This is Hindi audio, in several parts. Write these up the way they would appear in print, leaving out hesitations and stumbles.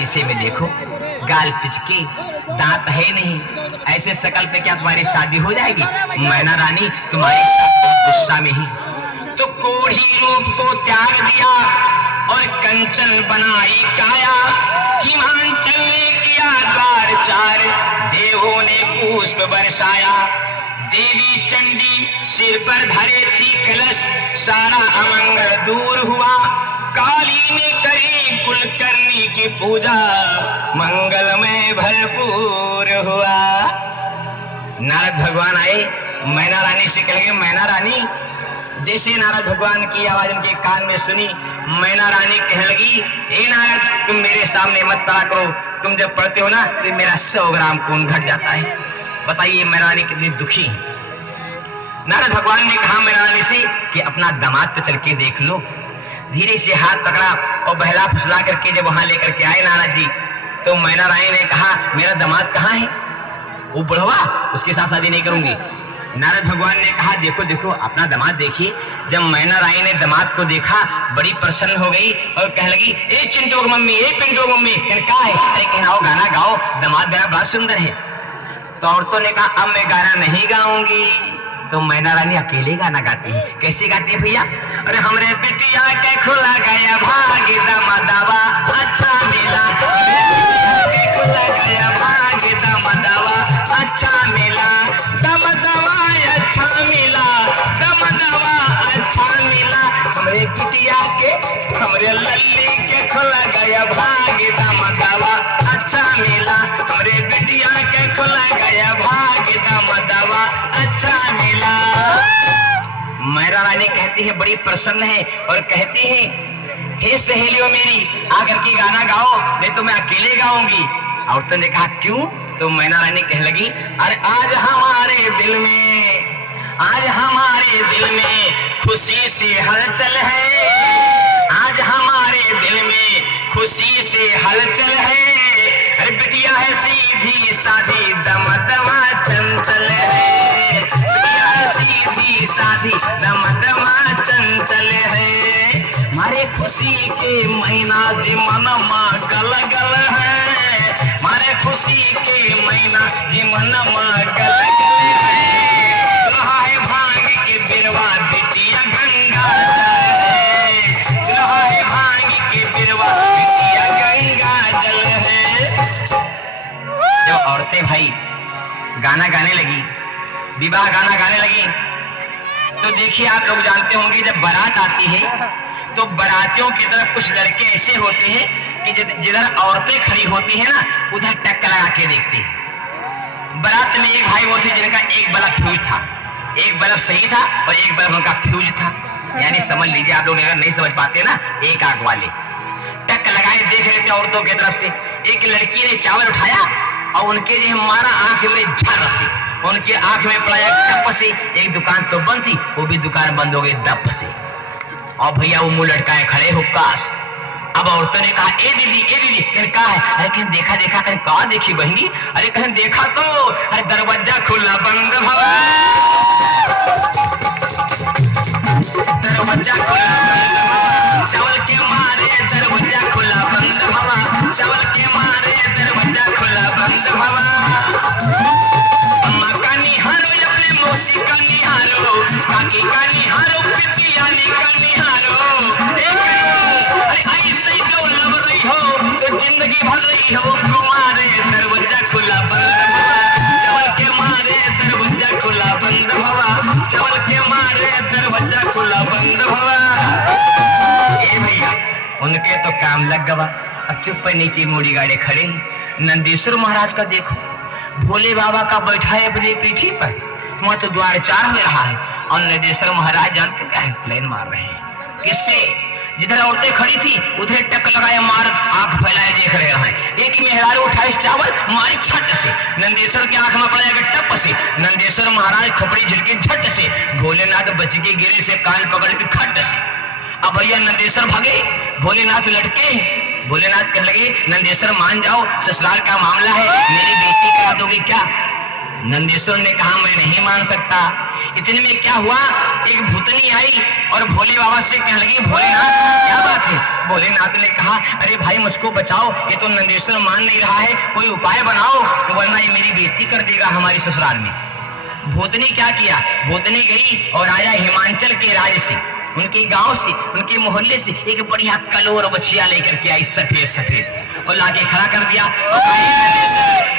शीशे में देखो, गाल पिचके, दांत है नहीं, ऐसे शकल पे क्या तुम्हारी शादी हो जाएगी? मैना रानी तुम्हारी शादी गुस्सा में ही तो कोढ़ी रूप को त्याग दिया और कंचन बनाई काया। हिमांचल ने किया द्वार चार, देवों ने पुष्प बरसाया। देवी चंडी सिर पर धरे थी कलश, सारा अमंगल दूर हुआ। काली ने करी कुलकर्णी की पूजा, मंगल में भरपूर हुआ। नारद भगवान आए, मैना रानी से कह लगे, मैना रानी। जैसे नारद भगवान की आवाज उनके कान में सुनी, मैना रानी कहने लगी, ए नारद तुम मेरे सामने मत पढ़ा करो, तुम जब पढ़ते हो ना तो मेरा 100 ग्राम खून घट जाता है। बताइए मैना रानी कितनी दुखी। नारद भगवान ने कहा मैना रानी से कि अपना दामाद तो चल के देख लो। धीरे से हाथ पकड़ा और बहला फुसला करके जब वहां लेकर के आए नारद जी, तो मैना रानी ने कहा मेरा दामाद कहाँ है? वो बुढ़वा, उसके साथ शादी नहीं करूंगी। नारद भगवान ने कहा देखो देखो अपना दामाद देखिए। जब मैना रानी ने दामाद को देखा बड़ी प्रसन्न हो गई और कहने लगी, ए चिंटू मम्मी, ए पिंटू मम्मी, क्या है? अरे कहनाओ गाना गाओ, दामाद मेरा बड़ा सुंदर है। तो औरतों ने कहा अब मैं गाना नहीं गाऊंगी। तो मैना रानी अकेले गाना गाती है। कैसे गाती है भैया? अरे हमरे बिटिया के खुला गया भाग्य दामादावा अच्छा मिला, के खुला गया भाग्य दामादावा अच्छा मिला, दामादावा अच्छा मिला, दामादावा अच्छा मिला। हमरे बिटिया के, हमरे लल्ली के खुला गया भाग्य दामादावा अच्छा मिला, हमरे बिटिया के खुला गया भाग्य दामादावा अच्छा मिला। मैना रानी कहती है, बड़ी प्रसन्न है और कहती है, हे सहेलियों मेरी आकर के गाना गाओ, नहीं तो मैं अकेले गाऊंगी। औरतों ने कहा क्यों? तो मैना रानी कहने लगी, अरे आज हमारे दिल में, आज हमारे दिल में खुशी से हलचल है, आज हमारे दिल में खुशी से हलचल है। अरे बिटिया है सीधी साधी दमदमा चंचल है, बिटिया है सीधी साधी दमदमा चंचल है। मारे खुशी के महीना जी मनमा गल गल है, मारे खुशी के महीना जी मनमा गल गल है। रहा है भांग के बिरवा बिटिया गंगा जल है, रहा है भांग के बिरवा बिटिया गंगा जल है। जब औरतें भाई गाना गाने लगी, विवाह गाना गाने लगी, तो देखिए आप लोग जानते होंगे जब बारात आती है तो बारातियों की तरफ कुछ लड़के ऐसे होते हैं कि जिधर औरतें खड़ी होती हैं ना उधर टक्कर लगा के देखते हैं। बारात में एक भाई वो थे जिनका एक बल्ब फ्यूज था, एक बल्ब सही था और एक बल्ब उनका फ्यूज था। यानी समझ लीजिए आप लोग अगर नहीं समझ पाते ना, एक आंख वाले टक्कर लगाए देख रहे थे औरतों की तरफ से। एक लड़की ने चावल उठाया और उनके जो हमारा आंख में झर से, उनके आंख में पड़ा टप से। एक दुकान तो बंद थी, वो भी दुकान बंद हो गई दप से। और भैया वो मुंह लटकाए खड़े हो काश। अब औरतों ने कहा ए दीदी, ए दीदी, कहीं कहा है? अरे कहीं देखा देखा, कहीं कहा देखी बहनी? अरे कहीं देखा तो, अरे दरवाजा खुला बंद भवा, दरवाजा खुला बंद भवा, चावल के मारे दरवाजा खुला बंद भवा, चावल के मारे दरवाजा खुला बंद भवा। अम्मा का निहारो अपने मौसी का निहारो, काकी का निहारो, पिटियानी का निहारो। अरे ऐसे जो लब रही हो तो जिंदगी भर रही हो, तुम्हारे दरवाजा खुला बंद भवा, चावल के मारे दरवाजा खुला बंद भवा, चावल के मारे दरवाजा खुला बंद भवा। ए भैया उनके तो काम लग गवा। अब चुप पर नीचे मोड़ी गाड़े खड़े। नंदीश्वर महाराज का देखो, भोले बाबा का बैठा है अपनी पीठी पर, वहां तो द्वार चार में रहा है और नंदीश्वर महाराज जानते क्या है? प्लेन मार रहे हैं। किससे? जिधर औरतें खड़ी थी उधर टक लगाए मार, आंख फैलाए देख रहे हैं। एक मेहरारू उठाए चावल मारी छट से, नंदीश्वर की आंख में पड़ेगा टप से। नंदीश्वर महाराज खोपड़ी झिड़के झट से, भोलेनाथ बच के गिरे से कान पकड़ के खट से। अब भैया नंदीश्वर भागे, भोलेनाथ लटके। भोलेनाथ कहने लगे नंदीश्वर मान जाओ, ससुराल का मामला है, मेरी बेटी करा दोगे क्या? नंदीश्वर ने कहा मैं नहीं मान सकता, इतने में क्या हुआ, एक भूतनी आई और भोले बाबा से कहने लगी, भोलेनाथ क्या बात है? भोलेनाथ ने कहा, अरे भाई मुझको बचाओ, ये तो नंदेश्वर मान नहीं रहा है, कोई उपाय बनाओ वरना ये मेरी बेइज्जती कर देगा हमारी ससुराल में। भूतनी क्या किया, भूतनी गई और आया हिमाचल के राज्य से, उनके गांव से, उनके मोहल्ले से एक बढ़िया कलोर बछिया लेकर के आई, सफेद सफेद, और लाके खड़ा कर दिया।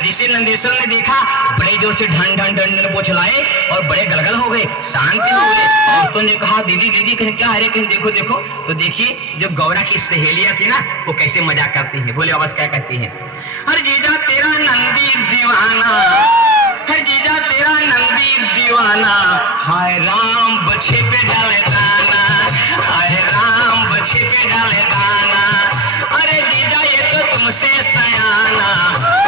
जिसे नंदेश्वर ने देखा बड़े जोर से ढन ढन ढन ढन पोछलाए और बड़े गलगल हो गए, शांत हो गए। औरतों ने कहा, दीदी दीदी कहीं क्या है, कहीं देखो देखो। तो देखिए जो गौरा की सहेलियां थी ना, वो कैसे मजाक करती हैं। भोले बाबा क्या कहती हैं, हर जीजा तेरा नंदी दीवाना, हर जीजा तेरा नंदी दीवाना, हाय राम बछे पे डाले दाना, हाय राम बछे पे डाले दाना, अरे जीजा ये तो तुमसे सयाना,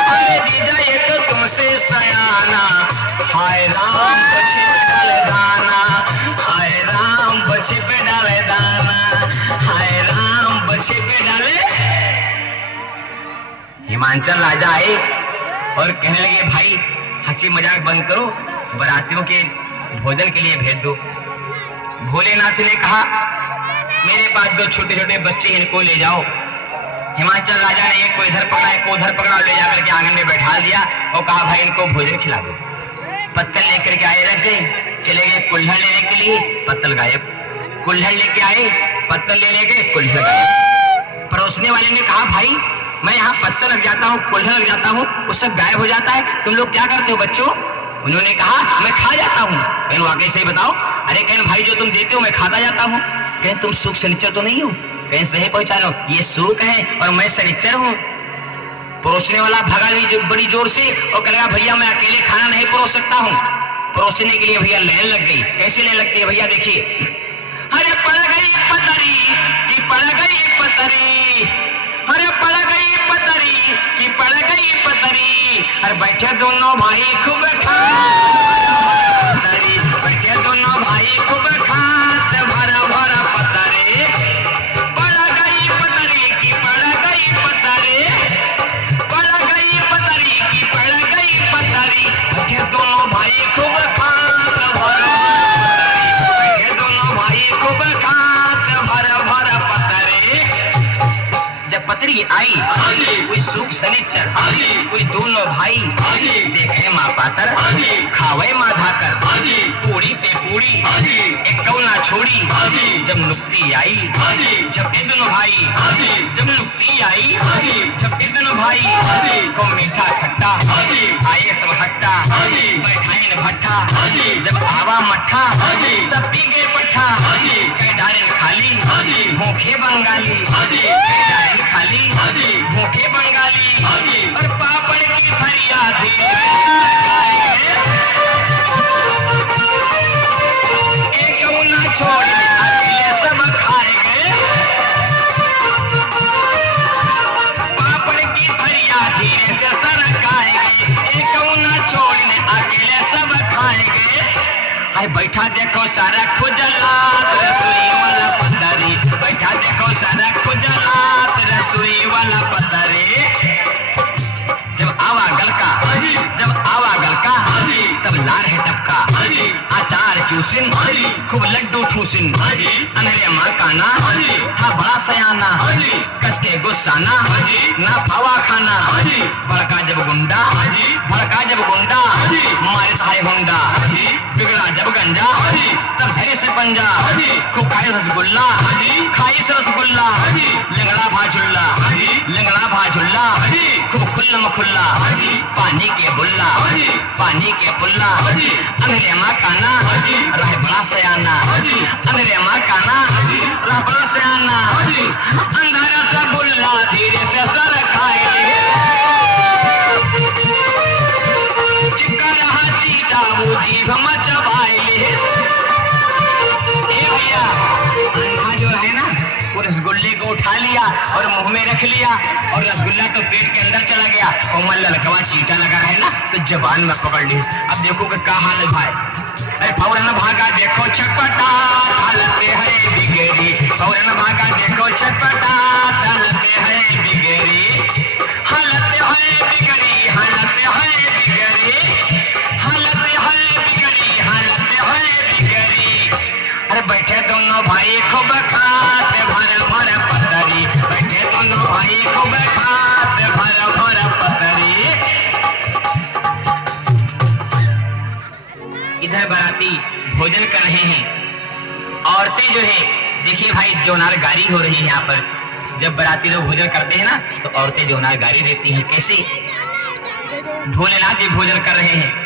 अरे जीजा ये तो तुमसे सयाना, हाय राम बछे पे डाले दाना, हाय राम बछे पे डाले दाना, हाय राम बछे पे डाले। हिमाचल राजा आए और कहने लगे, भाई हंसी मजाक बंद करो, बरातियों के भोजन के लिए भेज दो। भोलेनाथ ने कहा, मेरे पास दो छोटे छोटे बच्चे, इनको ले जाओ। हिमाचल राजा ने एक को इधर पकड़ा, एक को उधर पकड़ा, ले जाकर के आंगन में बैठा दिया और कहा, भाई इनको भोजन खिला दो। पत्तल लेकर के आए, रख गए, चले गए कुल्हड़ लेने के लिए, पत्तल गायब। कुल्हड़ लेके आए, पत्तल ले गए, कुल्हड़ गायब। परोसने वाले ने कहा, भाई मैं यहाँ पत्तल लग जाता हूँ, कुल्हड़ लग जाता हूँ, वो सब गायब हो जाता है, तुम लोग क्या करते हो बच्चों? उन्होंने कहा, मैं खा जाता हूँ। कहें वाकई सही बताओ? अरे कहें भाई जो तुम देते हो मैं खाता जाता हूँ। कहें तुम सूख शनिचर तो नहीं हो? कहें सही पहचानो, ये सूख है और मैं शनिचर हूँ। परोसने वाला भगा भी जो बड़ी जोर से और कहेगा, भैया मैं अकेले खाना नहीं परोस सकता हूँ। परोसने के लिए भैया लेन लग गई। कैसे लेन लगती है भैया, देखिए, अरे पड़ गई पतरी कि पड़ गई पतरी, अरे पड़ गई पतरी कि पड़ गई पतरी, अरे बैठे दोनों भाई खूब पतरी, बैठे दोनों भाई खूब खात भरा भरा पतरे, पड़ गई पतरी कि पड़ गई पतरे, पड़ गई पतरी कि पड़ गई पतरी, बैठे दोनों भाई खूब खात भरा पतरी, बैठे दोनों भाई खूब खात भरा भरा पतरे। जब पतरी आई, कोई सूख शनिचर, कोई दोनों भाई देखे माँ पातर, खावे माँ धाकर, पूरी पे पूरी एक कौना छोड़ी। जब नुक्ती आई, जब ये दोनों भाई, जब नुक्ती आई, जब ये दोनों भाई को मीठा खट्टा आए तब हट्टा, बैठाई न भट्ठा, जब आवा मट्ठा सब पी गए पट्ठा, कई डारे खाली भूखे बंगाली, कई डारे खाली भूखे बंगाली, और पापड़ की फरियाद एक ना छोड़ अकेले सब खाए गए, पापड़ की फरियाद धीरे से सरकाए गए, एक ना छोड़ने अकेले सब खाए गए। अरे बैठा देखो सारा खुजलात रसोई वाला पतरी, बैठा देखो सारा खुजलात रसोई वाला पतरे। जब आवा गलका, जब आवा गलका तब लार है टपका, आचार चूसिन खूब लड्डू ठूसिन, अनरे माँ काना था बड़ा सयाना, कस के गुस्साना ना पावा खाना, भड़का जब गुंडा, भड़का जब गुंडा मारे थाए हुंडा, बिगड़ा जब गंजा तब धरे से पंजा, खूब खाए रसगुल्ला, खाई से रसगुल्ला, लंगड़ा भाजुल्ला, लंगड़ा भाजुल्ला, खूब खुल्ला खुल्ला, पानी के बुल्ला, पानी के पुल्ला, अंधेरे माँ काना रह बड़ा सयाना, अंधेरे माँ काना रह बड़ा सयाना, अंधारा सा बुल्ला धीरे से सर खाए, चिक्का रहा चीटा वो जीभ मचबाए ले। भैया अंधा जो है ना, वो रसगुल्ले को उठा लिया और मुंह में रख लिया, और रसगुल्ला तो पेट के अंदर चला गया, और मन ललकवा चीटा लगा है ना तो जबान में पकड़ ली। अब देखो कि क्या हाल है भाई, अरे फौरन भागा देखो छटपटा हालत है बिगड़ी, फौरन भागा देखो छटपटा हालत है बिगड़ी, हालत है बिगड़ी, हालत है बिगड़ी, हालत है बिगड़ी, हालत है इधर बाराती भोजन कर रहे हैं। औरतें जो है देखिए भाई जोनारगारी हो रही है। यहाँ पर जब बाराती लोग भोजन करते हैं ना तो औरतें जोनारगारी देती हैं। कैसे? भोलेनाथ जी भोजन कर रहे हैं